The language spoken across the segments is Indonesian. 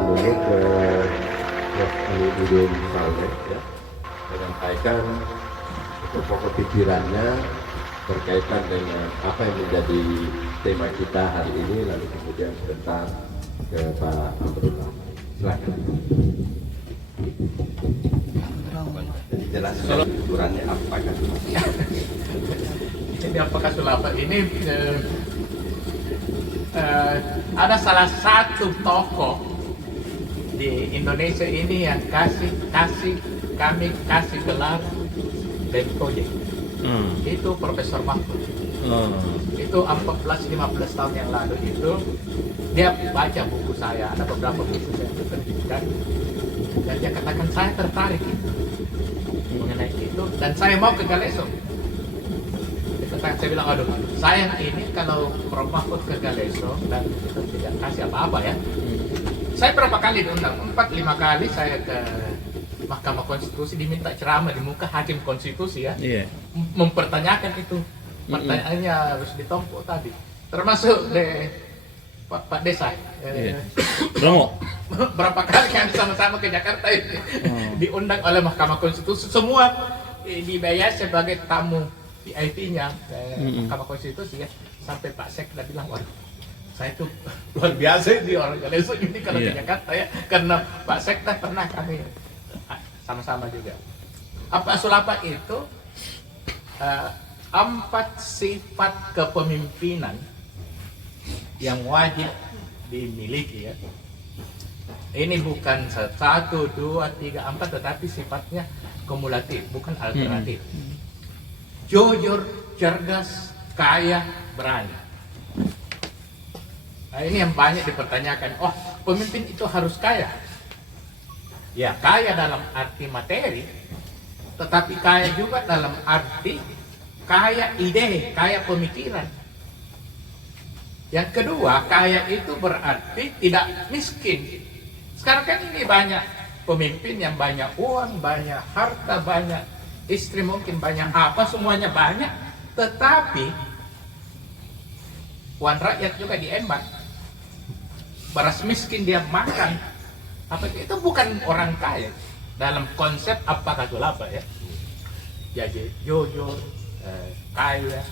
kesempatan dulu ke Prof. Aliudin Saleh ya, menyampaikan pokok pikirannya berkaitan dengan apa yang menjadi tema kita hari ini, lalu kemudian sebentar ke Pak Amrullah. Silakan. Jadi jelaskan ukurannya apakah ini apakah sulafat ini ada salah satu tokoh di Indonesia ini yang kami kasih gelar Bentoje. Itu Profesor Mahfud. Itu 14-15 tahun yang lalu itu dia baca buku saya, ada beberapa buku saya yang diterbitkan, dan dia katakan saya tertarik mengenai itu, dan saya mau ke Galesong. Saya bilang, aduh, sayang ini kalau Prof. Mahfud ke Galesong dan kita tidak kasih apa-apa ya. Saya berapa kali diundang, 4-5 kali saya ke Mahkamah Konstitusi diminta ceramah di muka Hakim Konstitusi ya. Mempertanyakan itu, pertanyaannya harus ditompok tadi. Termasuk Pak Desa. Romo. Berapa kali kami sama-sama ke Jakarta ini diundang oleh Mahkamah Konstitusi, semua dibayar sebagai tamu VIP-nya Mahkamah Konstitusi ya. Sampai Pak Sekda bilang, waduh, saya tuh luar biasa di orang Galesong ini kalau ke Jakarta ya, karena Pak Sekda pernah kami sama-sama juga. Apa sulapa itu 4 sifat kepemimpinan yang wajib dimiliki ya. Ini bukan 1, 2, 3, 4, tetapi sifatnya kumulatif, bukan alternatif. Jujur, cerdas, kaya, berani. Nah, ini yang banyak dipertanyakan. Oh, pemimpin itu harus kaya. Ya, kaya dalam arti materi, tetapi kaya juga dalam arti kaya ide, kaya pemikiran. Yang kedua, kaya itu berarti tidak miskin. Sekarang kan ini banyak pemimpin yang banyak uang, banyak harta, banyak istri, mungkin banyak apa, semuanya banyak, tetapi uang rakyat juga diembat. Beras miskin dia makan. Apa itu bukan orang kaya dalam konsep apakah apa ya. Jadi jujur, kaya,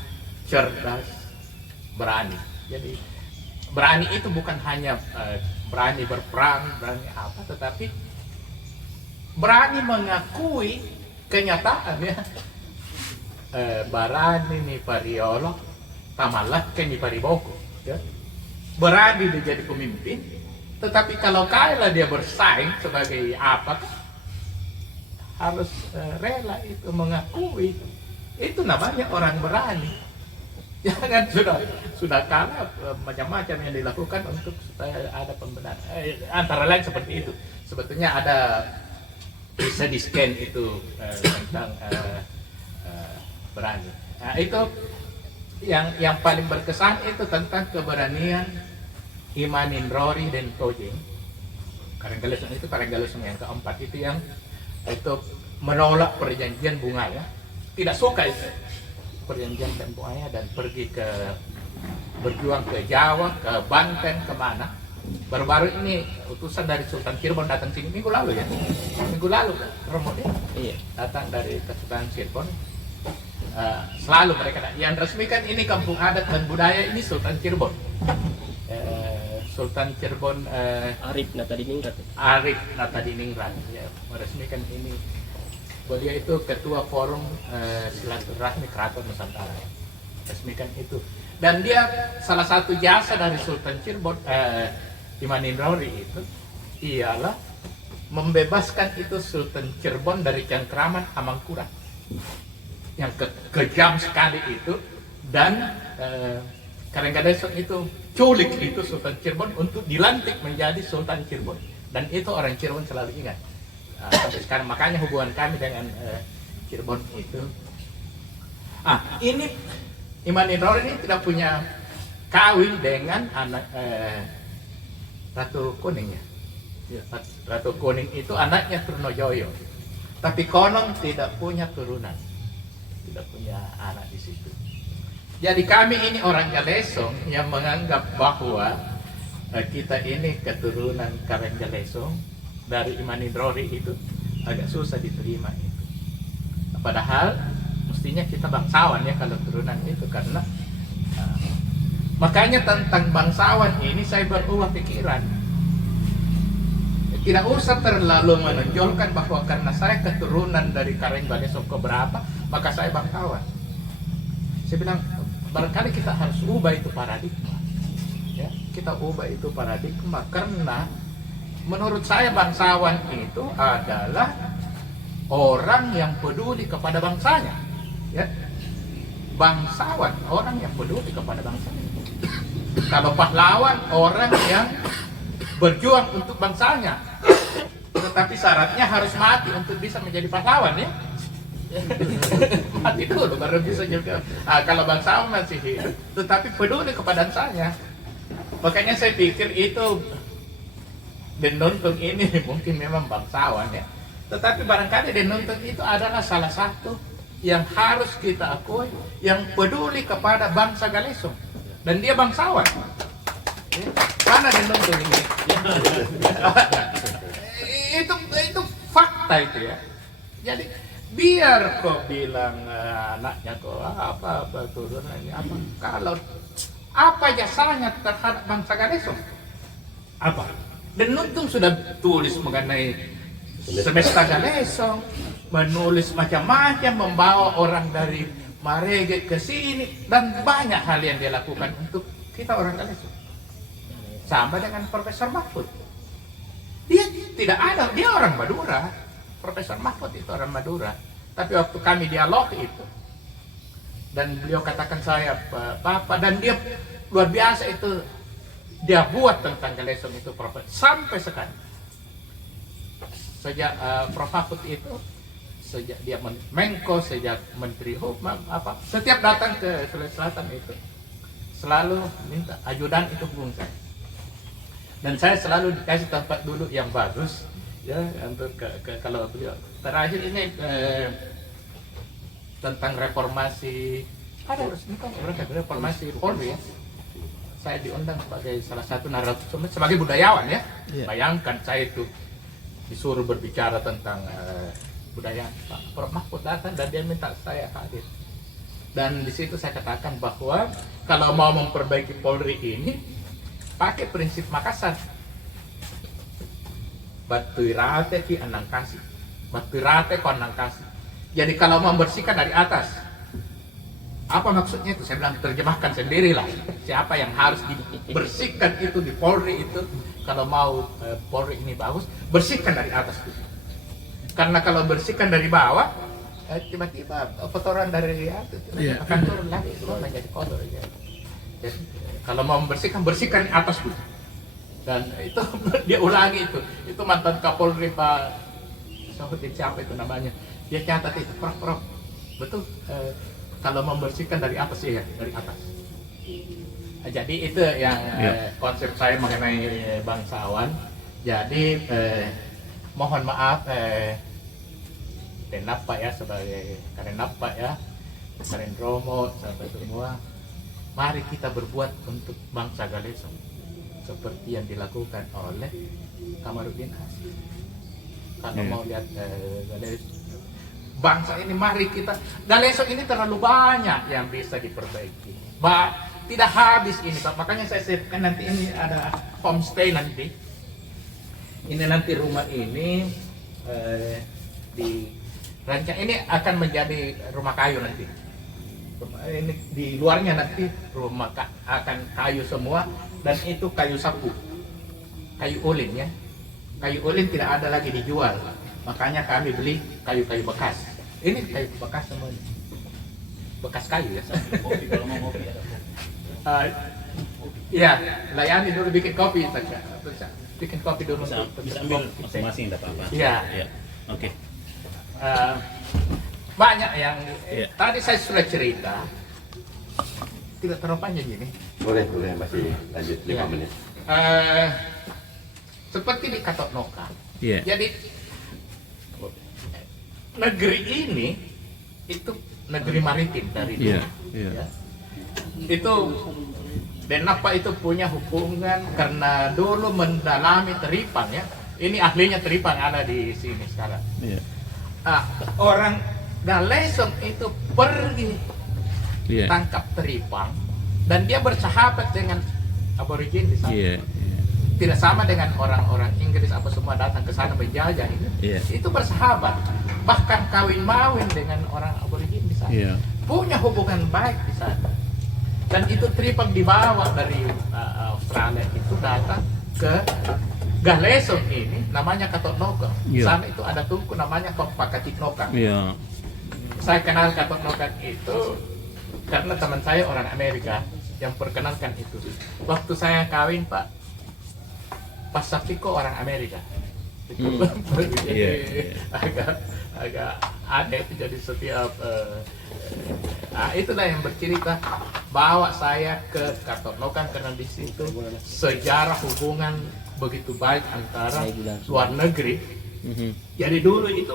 cerdas, berani. Jadi berani itu bukan hanya berani berperang, berani apa, tetapi berani mengakui kenyataan ya. Berani nih pariolo, tamalah ke nih pariboko. Ya. Berani dia jadi pemimpin, tetapi kalau kalah dia bersaing sebagai apa, harus rela itu mengakui. Itu namanya orang berani. Jangan sudah kalah macam-macam yang dilakukan untuk supaya ada pembenaran. Antara lain seperti itu. Sebetulnya ada bisa di scan itu tentang berani. Nah, itu yang paling berkesan itu tentang keberanian Imanin Rory dan Tojeng. Karanggalesong itu Karanggalesong yang keempat itu yang itu menolak perjanjian bunga ya. Tidak suka itu perjanjian bunganya dan pergi berjuang ke Jawa, ke Banten, kemana. Baru-baru ini utusan dari Sultan Cirebon datang sini minggu lalu ya. Minggu lalu Romo ya. Datang dari Kesultanan Cirebon. Selalu mereka yang resmikan ini kampung adat dan budaya ini Sultan Cirebon. Sultan Cirebon Arif Natadiningrat. Arif Natadiningrat ya, meresmikan ini. Beliau itu ketua forum silaturahmi Keraton Nusantara ya. Resmikan itu. Dan dia salah satu jasa dari Sultan Cirebon Imanindori itu ialah membebaskan itu Sultan Cirebon dari cengkraman Amangkurat yang kejam sekali itu, dan Karanggalesong itu culik itu Sultan Cirebon untuk dilantik menjadi Sultan Cirebon, dan itu orang Cirebon selalu ingat sampai sekarang. Makanya hubungan kami dengan Cirebon itu ini Imanindori ini tidak punya kawin dengan anak Ratu Kuning ya. Ratu Kuning itu anaknya Trunojoyo, tapi konon tidak punya turunan, tidak punya anak di situ. Jadi kami ini orang Galesong yang menganggap bahwa kita ini keturunan Karanggalesong dari Imanindrori itu agak susah diterima itu. Padahal mestinya kita bangsawan ya kalau turunan itu, karena makanya tentang bangsawan ini saya berubah pikiran. Tidak usah terlalu menonjolkan bahwa karena saya keturunan dari Karanggalesong keberapa maka saya bangsawan. Saya bilang barangkali kita harus ubah itu paradigma. Ya, kita ubah itu paradigma karena menurut saya bangsawan itu adalah orang yang peduli kepada bangsanya. Ya. Bangsawan orang yang peduli kepada bangsanya. Kalau pahlawan orang yang berjuang untuk bangsanya. Tetapi syaratnya harus mati untuk bisa menjadi pahlawan ya. Mati dulu baru bisa juga. Kalau bangsawan masih hidup, tetapi peduli kepada bangsanya. Makanya saya pikir itu Denuntung ini mungkin memang bangsawan ya. Tetapi barangkali Denuntung itu adalah salah satu yang harus kita akui yang peduli kepada bangsa Galesong. Dan dia bangsawan. Ya. Mana Denuntung ini? itu fakta itu ya. Jadi biar kok bilang anaknya kok apa turunannya apa, kalau apa jasanya terhadap bangsa Galesong? Apa? Denuntung sudah tulis mengenai semesta Galesong, menulis macam-macam, membawa orang dari Marege ke sini, dan banyak hal yang dia lakukan untuk kita orang Galesong. Sama dengan Profesor Mahfud. Dia tidak ada, dia orang Madura. Profesor Mahfud itu orang Madura. Tapi waktu kami dialog itu, dan beliau katakan saya Papa, dan dia luar biasa itu, dia buat tentang Galesong itu Profesor sampai sekarang. Sejak Prof Mahfud itu, sejak dia Menko, sejak Menteri Hukum apa, setiap datang ke Sulawesi Selatan itu selalu minta ajudan itu hubung saya. Dan saya selalu dikasih tempat duduk yang bagus ya untuk kalau beliau terakhir ini tentang reformasi ada reformasi Polri ya. Saya diundang sebagai salah satu narasumber sebagai budayawan ya. Bayangkan saya itu disuruh berbicara tentang budaya. Pak Prof Mahfud datang dan dia minta saya hadir. Dan di situ saya katakan bahwa kalau mau memperbaiki Polri ini pakai prinsip Makassar. Batuirate ki anang kasih. Batuirate ko anang kasih. Jadi kalau membersihkan dari atas. Apa maksudnya itu? Saya bilang terjemahkan sendirilah. Siapa yang harus dibersihkan itu di Polri itu, kalau mau Polri ini bagus, bersihkan dari atas itu. Karena kalau bersihkan dari bawah, tiba-tiba kotoran dari atas akan turun lagi, itu menjadi kotor. Jadi, kalau mau membersihkan, bersihkan atas dulu. Dan itu dia ulangi itu mantan Kapolri Pak Sahuddin siapa itu namanya, dia catat itu Prof betul. Kalau membersihkan dari atas ya, dari atas. Jadi itu yang konsep saya mengenai bangsawan. Jadi mohon maaf Denapa ya sebagai Karenapa ya, Karen Romo sampai semua. Mari kita berbuat untuk bangsa Galesong seperti yang dilakukan oleh Kamarudin Hasim. Kalau mau lihat Galesong, bangsa ini mari kita, Galesong ini terlalu banyak yang bisa diperbaiki. Tidak habis ini Pak. Makanya saya siapkan nanti ini ada homestay nanti. Ini nanti rumah ini di rancang ini akan menjadi rumah kayu nanti. Ini di luarnya nanti rumah akan kayu semua, dan itu kayu sapu, kayu ulin ya. Kayu ulin tidak ada lagi dijual, makanya kami beli kayu-kayu bekas. Ini kayu bekas semuanya, bekas kayu ya. Kopi kalau mau kopi ada. Iya, layani dulu bikin kopi saja. Bikin kopi dulu. Bisa ambil masing-masing tidak apa-apa. Iya. Oke. Banyak yang tadi saya sudah cerita, tidak terlalu panjang gini. Boleh masih lanjut 5 menit. Seperti di Katotnoka. Iya. Jadi negeri ini itu negeri maritim dari dulu. Iya. Ya. Itu Dan apa itu punya hubungan karena dulu mendalami Teripang ya. Ini ahlinya Teripang ada di sini sekarang. Iya. Orang Galesong itu pergi Iya. tangkap Teripang dan dia bersahabat dengan aborigin di sana. Iya. Tidak sama dengan orang-orang Inggris apa semua datang ke sana menjajah ini. Iya. Itu bersahabat, bahkan kawin-mawin dengan orang aborigin di sana. Iya. Punya hubungan baik di sana. Dan itu Teripang dibawa dari Australia itu datang ke Galesong ini, namanya Katot Nokang. Di Iya. sana itu ada tuku namanya Pakatik Nokang. Iya. Saya kenal Katot Nokang itu karena teman saya orang Amerika yang perkenalkan itu. Waktu saya kawin Pak, Pak Sapiko orang Amerika. Itu jadi Iya. agak aneh itu jadi setiap itulah yang bercerita bawa saya ke Katot Nokang karena di situ sejarah hubungan begitu baik antara luar negeri. Jadi dulu itu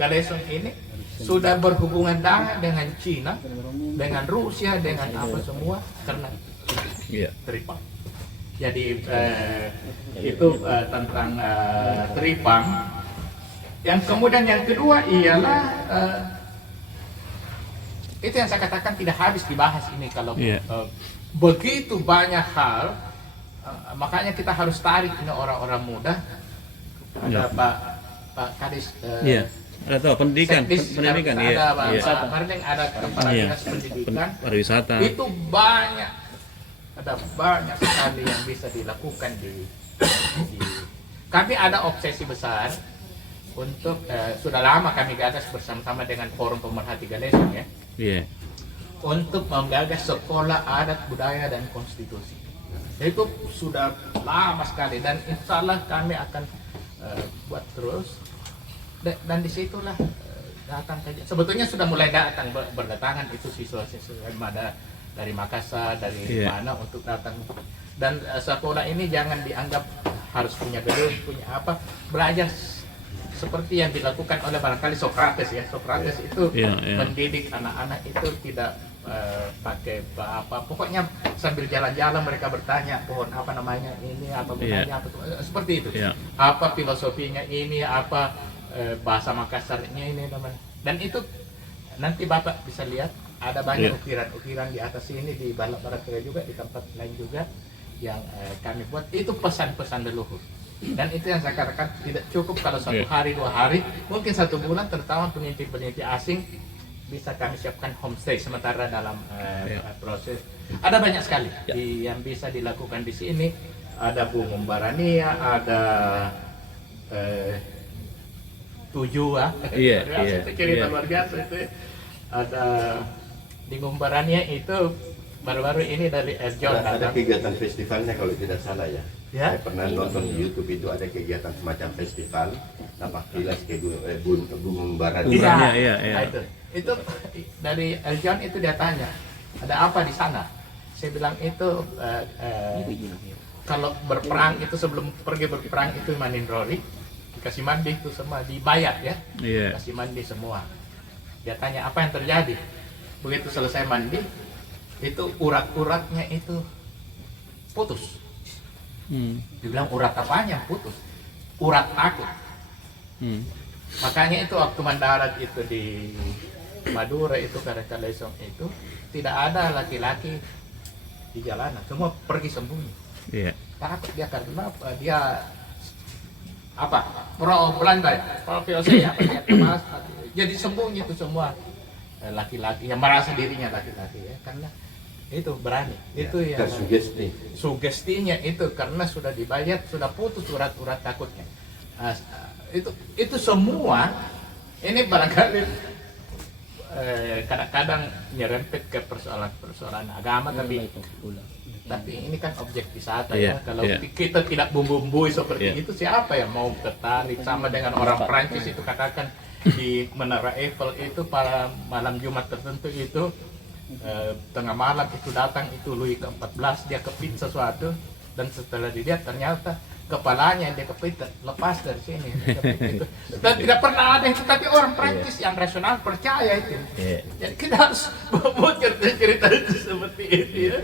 Galesong ini sudah berhubungan dengan Cina, dengan Rusia, dengan apa semua karena Iya. Teripang. Jadi itu tentang Teripang. Yang kemudian yang kedua ialah itu yang saya katakan tidak habis dibahas ini kalau Iya. begitu banyak hal, makanya kita harus tarik ini orang-orang muda. Ada Iya. Pak Kadis. Iya. Ada pendidikan, Sekdis, pendidikan ada iya. Pak Iya. Marling, ada kepala Iya. dinas pendidikan. Pariwisata. Itu banyak, ada banyak sekali yang bisa dilakukan di kami ada obsesi besar untuk sudah lama kami gagas bersama-sama dengan Forum Pemerhati Galesong ya, Iya. untuk menggagas sekolah adat budaya dan konstitusi. Itu sudah lama sekali dan insya Allah kami akan buat terus. Dan disitulah datang saja. Sebetulnya sudah mulai datang berdatangan itu siswa-siswa ada dari Makassar, dari Iya. mana untuk datang. Dan sekolah ini jangan dianggap harus punya gedung, punya apa, belajar seperti yang dilakukan oleh barangkali Socrates ya. Socrates itu Iya, iya. mendidik anak-anak itu tidak pakai apa, pokoknya sambil jalan-jalan mereka bertanya pohon apa namanya ini, apa gunanya, apa seperti itu. Iya. Apa filosofinya ini, apa bahasa Makassarnya ini namanya. Dan itu nanti Bapak bisa lihat ada banyak Iya. ukiran-ukiran di atas ini di Balak Barataya juga, di tempat lain juga yang kami buat. Itu pesan-pesan leluhur. Dan itu yang saya katakan tidak cukup kalau satu Iya. hari, 2 hari, mungkin 1 bulan, terutama peneliti-peneliti asing bisa kami siapkan homestay sementara dalam proses. Ada banyak sekali yang bisa dilakukan di sini. Ada Bungung Barania, ada Tujua. Iya, Itu cerita iya. luar biasa itu. Ada di Ngumbarania itu baru-baru ini dari Erjon Ada kegiatan festivalnya kalau tidak salah ya. Ya. Saya pernah nonton di YouTube itu ada kegiatan semacam festival Tapak Kilas ke Gunung Barat. Iya, iya, iya. Itu dari Eljon itu dia tanya, ada apa di sana? Saya bilang itu kalau berperang itu sebelum pergi berperang itu manin roli, dikasih mandi itu semua dibayar ya, Iya. kasih mandi semua. Dia tanya apa yang terjadi? Begitu selesai mandi, itu urat-uratnya itu putus. Dibilang urat apanya yang putus? Urat takut. Makanya itu waktu mendarat itu di Madura itu Galesong itu tidak ada laki-laki di jalanan, semua pergi sembunyi. Iya. Takut dia karena apa? Dia apa? Pro Belanda ya, pro VOC apa dia malas, jadi sembunyi itu semua laki-laki yang merasa dirinya laki-laki ya, karena itu berani, itu yang Tersugesti. sugestinya itu karena sudah dibayar, sudah putus urat-urat takutnya. Itu semua ini barangkali kadang-kadang nyerempet ke persoalan agama, tapi ini kan objek wisata ya. Kalau kita tidak bumbu-bumbui seperti itu, siapa yang mau tertarik? Sama dengan orang Prancis itu katakan di Menara Eiffel itu pada malam Jumat tertentu itu tengah malam itu datang itu Louis ke-14, dia kepin sesuatu dan setelah dilihat ternyata kepalanya yang dikepitet, lepas dari sini. Dan tidak pernah ada itu, tapi orang praktis yang rasional percaya itu. Jadi kita harus membuat cerita itu seperti itu ya.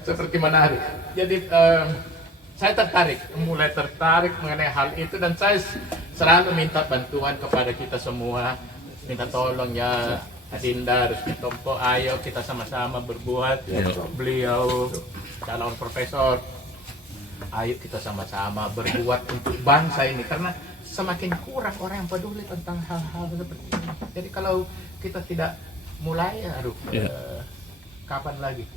Seperti menarik. Jadi saya mulai tertarik mengenai hal itu, dan saya selalu minta bantuan kepada kita semua, minta tolong ya Adinda, Rusdi Tompo, ayo kita sama-sama berbuat. Beliau calon profesor, ayo kita sama-sama berbuat untuk bangsa ini, karena semakin kurang orang yang peduli tentang hal-hal seperti ini. Jadi kalau kita tidak mulai, kapan lagi?